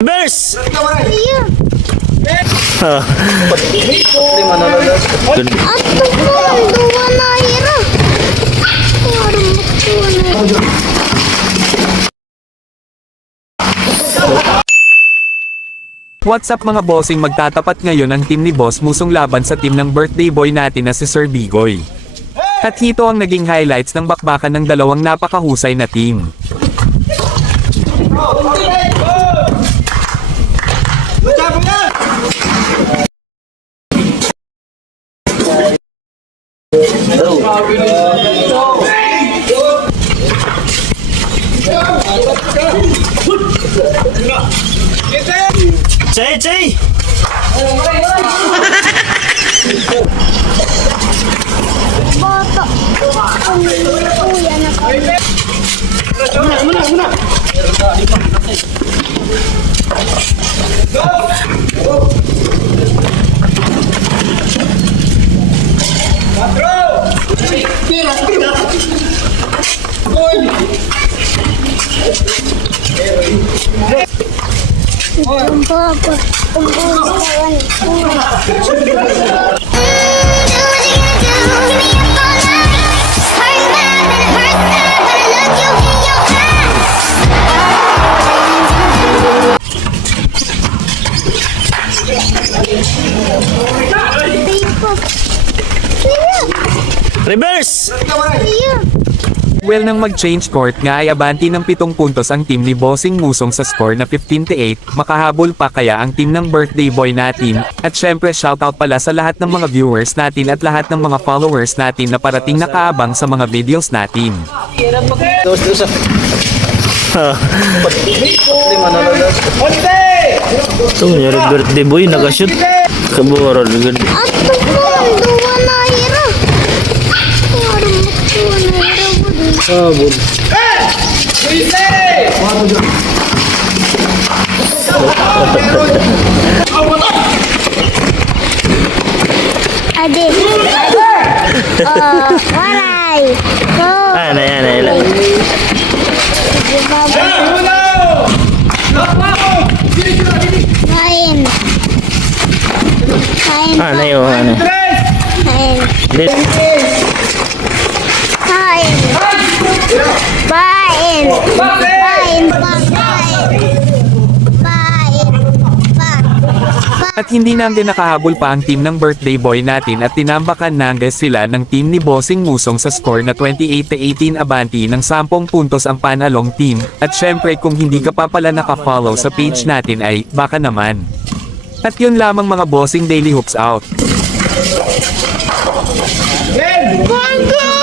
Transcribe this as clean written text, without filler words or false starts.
Bears! What's up mga bossing, magtatapat ngayon ang team ni Boss Musong laban sa team ng birthday boy natin na si Sir Bigoy. At ito ang naging highlights ng bakbakan ng dalawang napakahusay na team. Chay! Bata. Ang kuya na kami. Ang papa. Ang buwan. Reverse! Well, nang mag-change court nga ay abanti ng 7 puntos ang team ni Bossing Musong sa score na 15-8, makahabol pa kaya ang team ng birthday boy natin. At syempre shoutout pala sa lahat ng mga viewers natin at lahat ng mga followers natin na parating nakaabang sa mga videos natin. Ito, yung birthday boy, nakashoot. Kaburan. At tuwan, duwa na hira. Parang duwa na hira. Sabon. Ade. Waray. Yan. Kain. Kain. Yun. Kain. Dit. Kain. Kain. Kain. At hindi namin nakahabol pa ang team ng birthday boy natin at tinambakan nangges sila ng team ni Bossing Musong sa score na 28-18 abanti ng 10 puntos ang panalong team. At syempre kung hindi ka pa pala nakafollow sa page natin ay baka naman. At yun lamang mga bossing, daily hoops out. Bangko!